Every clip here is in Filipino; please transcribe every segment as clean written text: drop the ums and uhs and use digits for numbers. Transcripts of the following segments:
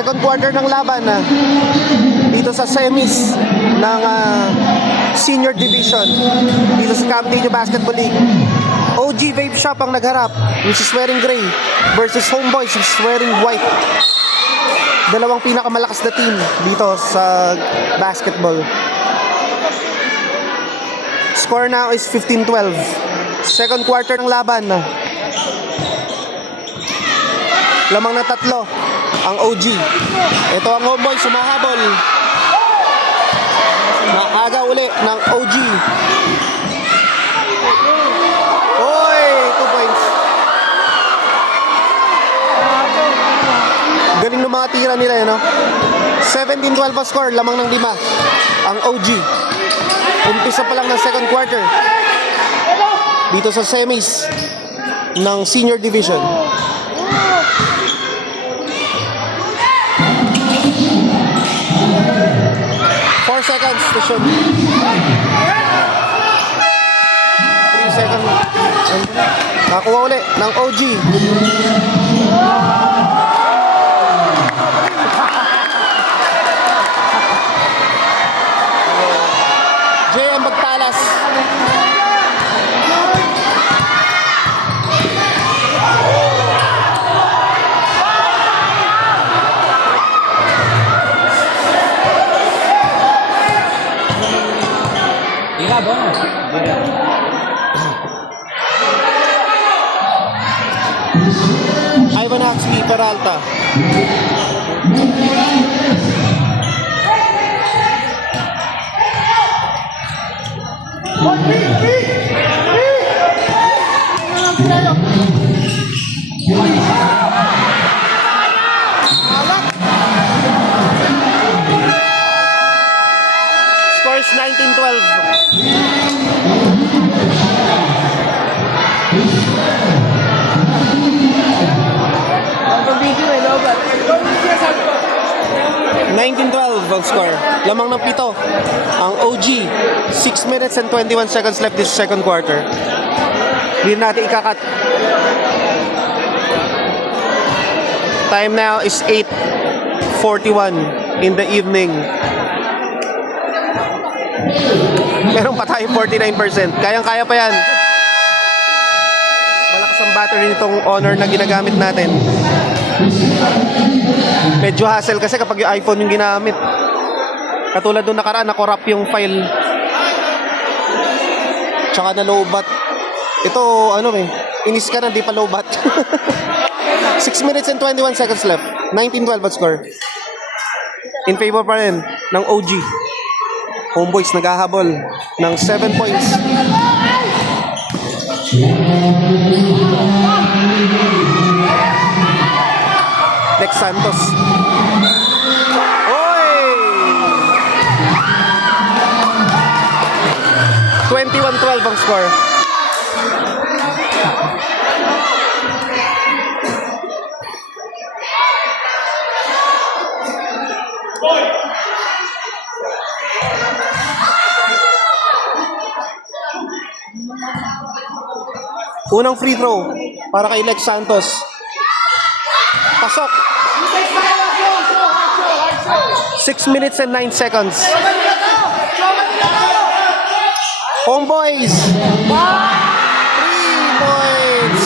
Second quarter ng laban dito sa semis ng senior division dito sa Camp Dino Basketball League. OG Vape Shop ang nagharap, which is wearing gray, versus Homeboys, which is wearing white. Dalawang pinakamalakas na team dito sa basketball. Score now is 15-12. Second quarter ng laban. Lamang na 3 ang OG. Ito ang Homeboys, sumahabol. Maaga uli ng OG. Oy, 2 points. Galing ng mga tira nila, no? 17-12 ang score, lamang ng 5 ang OG. Umpisa pa lang ng second quarter dito sa semis ng senior division. Seconds to shoot. 3 seconds. Nakuha uli ng OG. JM Bagtalas. Ivan Huxley Peralta. Scores 19-12. 19-12 ang score. Lamang ng 7 ang OG. 6 minutes and 21 seconds left this second quarter. Hindi natin ikakat. Time now is 8:41 in the evening. Meron pa tayo 49%. Kayang-kaya pa yan. Malakas ang battery nitong Honor na ginagamit natin. Medyo hassle kasi kapag yung iPhone yung ginamit. Katulad doon nakaraan, nakorap yung file. Tsaka na lowbat. Ito, inis ka na, di pa lowbat. 6 minutes and 21 seconds left. 19-12 at score. In favor pa rin ng OG. Homeboys naghahabol ng 7 points. Lex Santos. Oy! 21-12 ang score. Unang free throw para kay Lex Santos. Pasok. 6 minutes and 9 seconds. Homeboys. 3 points.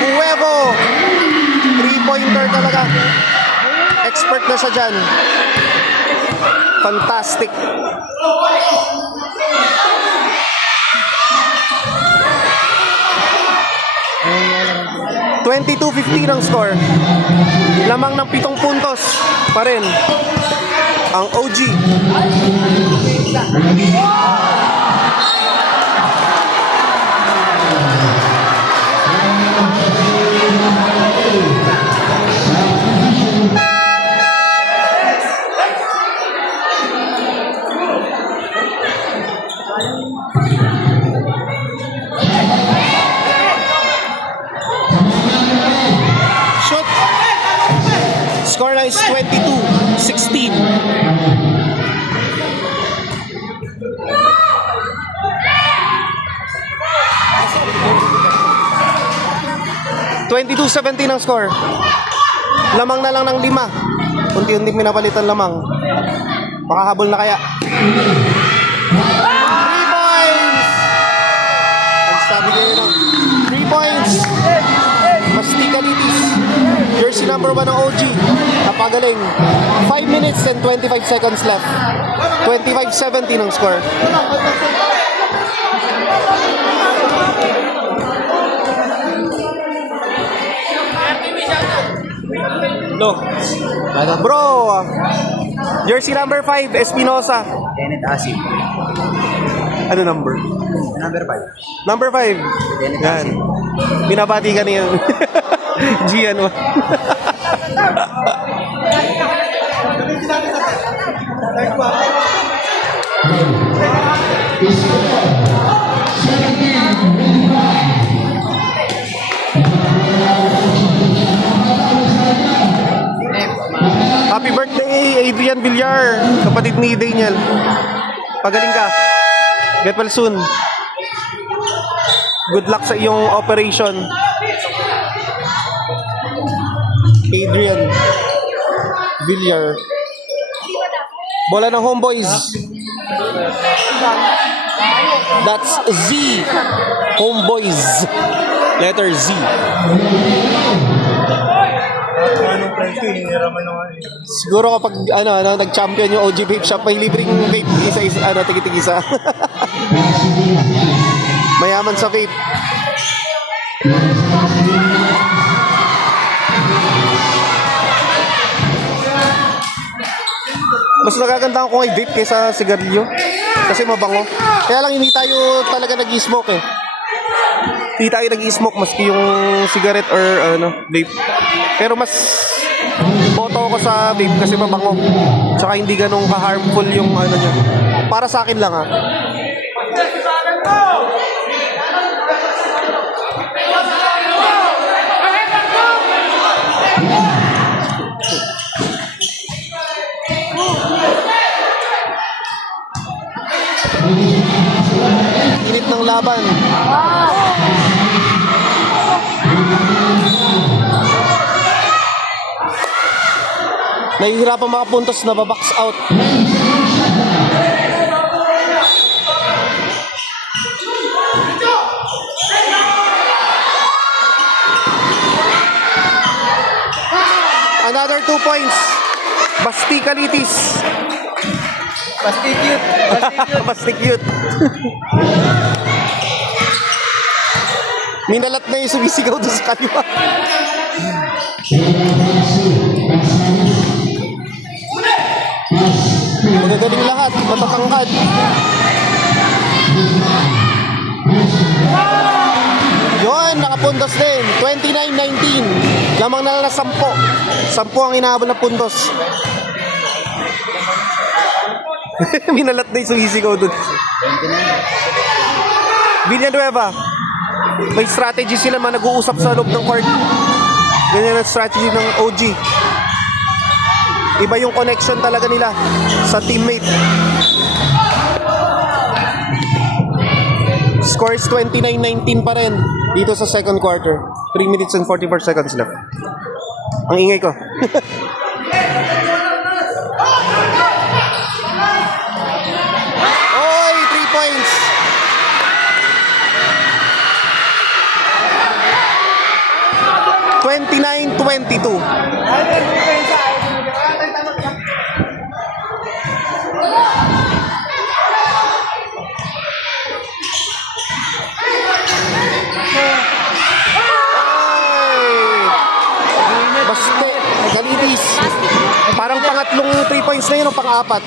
Huevo. 3-pointer talaga. Expert na sa dyan. Fantastic. (22-15) ang score. Lamang ng 7 puntos pa rin ang OG. Score na is 22-16. (22-17) ang score. Lamang na lang ng 5. Unti-unti pinapalitan lamang. Makahabol na kaya? 3 points! Ang sabi kayo ng 3 points. Mastikalitis. Jersey number 1 ng OG. Napagaling. 5 minutes and 25 seconds left. 25-17 ang score. No. Bro, jersey number 5, Espinosa. Kenneth Asim. Ano number? Number 5. Number 5. Kenneth Yan. Asim. Binabati ka niya. Gian mo. Happy birthday, Adrian Villar, kapatid ni Daniel. Pagaling ka. Get well soon. Good luck sa iyong operation. Adrian Villar. Bola ng Homeboys. That's Z. Homeboys. Letter Z. Anong friends ko, hinihiraman naman eh. Siguro kapag nag-champion yung OG Vape Shop, may libreng vape isa-isa, tigit-tigisa. Mayaman sa vape. Mas nagaganda ko kay vape kaysa sigarilyo. Kasi mabango. Kaya lang hindi tayo talaga nag-i-smoke eh. Hindi tayo nag-i-smoke maski yung cigarette or vape. Pero mas boto ko sa vape kasi mabango. Tsaka hindi ganun ka-harmful yung niya. Para sa akin lang ha. Init ng laban. Nahihirapan makapuntos na babox out. Another 2 points. Bastikalitis. Bastikute. Bastikute. Minalat na yung sumisigaw doon sa kaliwa. Magagaling lahat, matatangkad. Yun, nakapuntos din. 29-19. Lamang na lang na 10. 10 ang inaabot na puntos. Minalat na yung sumisigaw doon. Villanueva. May strategy sila man nag-uusap sa loob ng court. Ganyan ang strategy ng OG. Iba yung connection talaga nila sa teammate. Score is 29-19 pa rin dito sa second quarter. 3 minutes and 44 seconds left. Ang ingay ko. Oy, 3 points. (29-22). Baste, Galitis. Parang pangatlong 3 points na yun o pang-apat.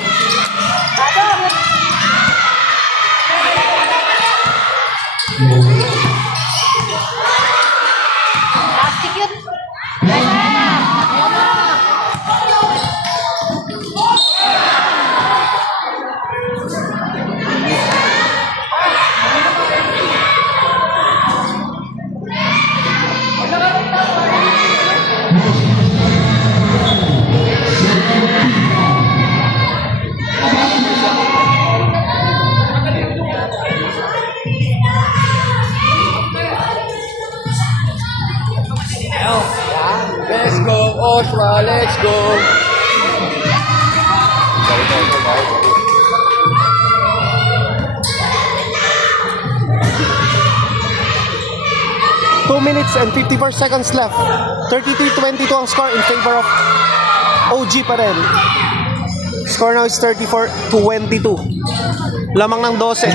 minutes and 54 seconds left. 33-22 ang score in favor of OG pa rin. Score now is 34-22. Lamang ng 12.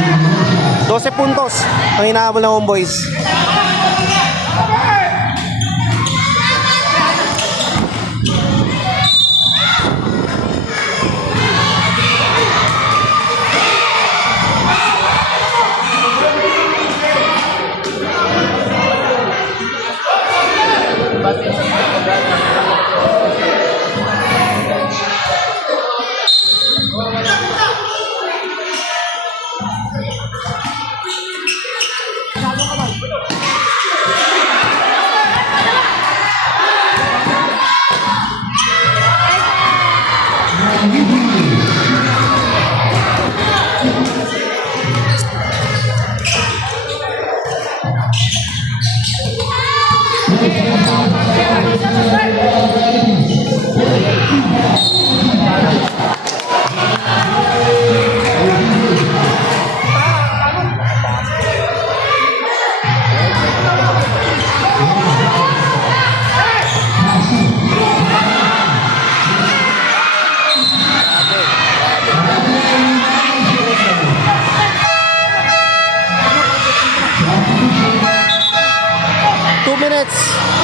12 puntos ang hinahabol ng Homeboys.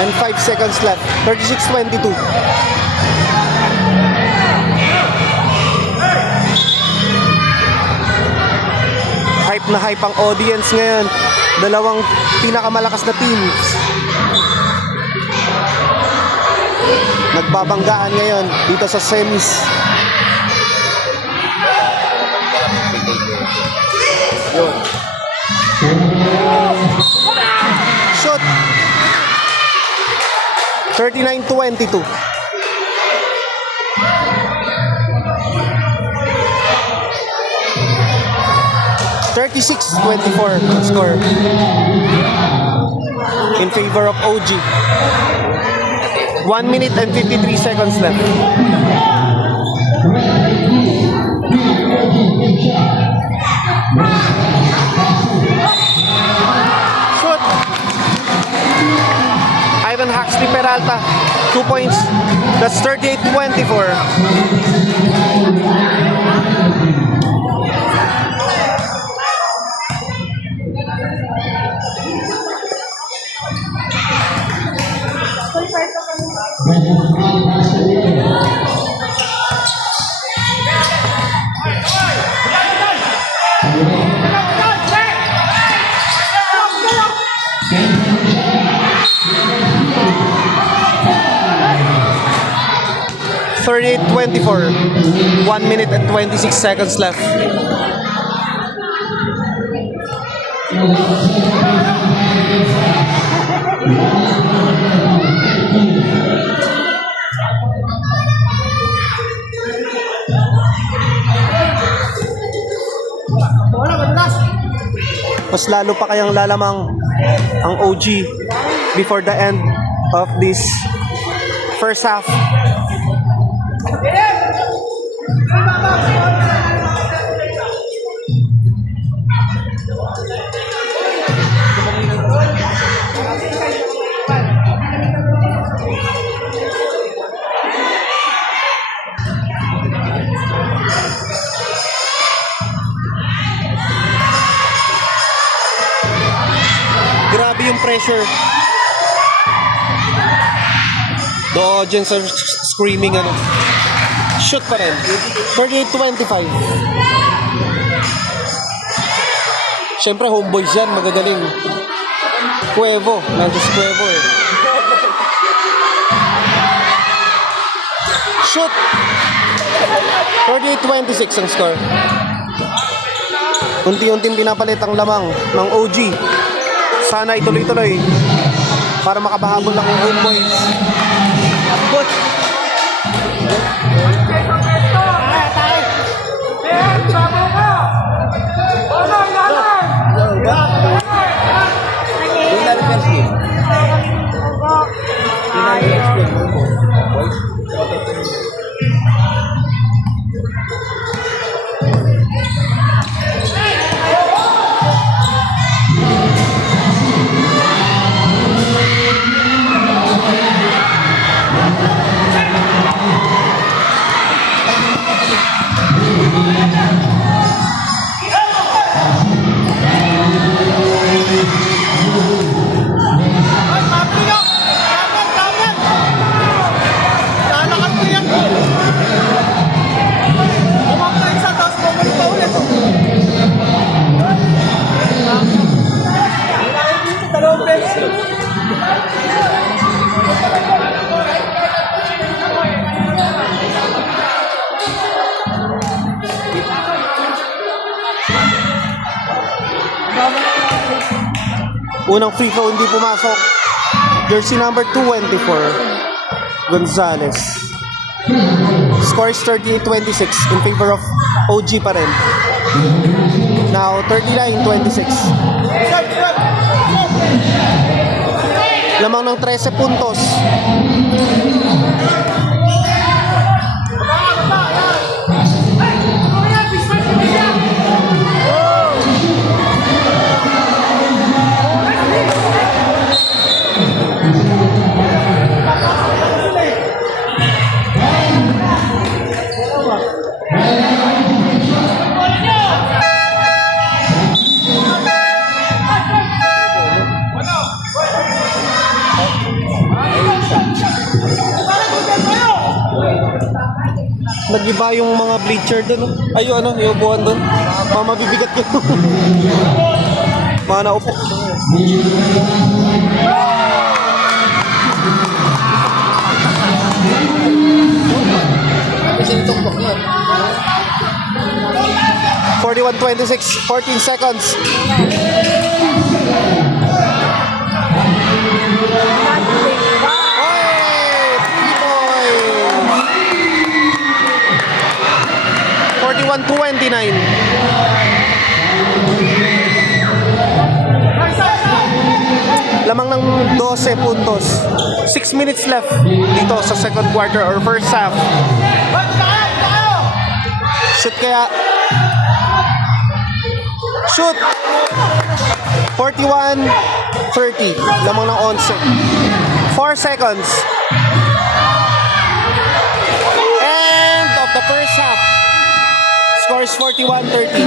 And 5 seconds left. 36-22. Hype na hype ang audience ngayon. Dalawang pinakamalakas na teams nagbabanggaan ngayon dito sa semis. Shoot! 39-22. Score in favor of OG. 1 minute and 53 seconds left. Shoot! Ivan Huxley Peralta, 2 points. That's 38-24. (38-24). 1 minute and 26 seconds left. Mas lalo pa kayang lalamang ang OG before the end of this first half. Grabe yung pressure. The audience are screaming ano. Shoot pa rin. 38-25. Siyempre homeboys yan, magagaling. Cuevo, Narcis Cuevo eh. Shoot! 38-26 ang score. Unti-unting pinapalit ang lamang ng OG. Sana ituloy-tuloy para makabahabol ng homeboys. Good! Unang free throw hindi pumasok. Jersey number 24, Gonzalez. Score is 38-26 in favor of OG pa rin. Now 39-26. Lamang ng 13 puntos. Nag-iba yung mga bleacher doon. Ay, yung ano, yung upuan doon. Mga mabibigat ko. Mga naupo. Kasi nitong niya. 41-26, 14 seconds. Oy! 3 point. 41-29. Lamang ng 12 puntos. 6 minutes left dito sa second quarter or first half. Shoot kaya. Shoot! 41-30. Lamang ng 11. 4 seconds. End of the first half. Score is 41-30.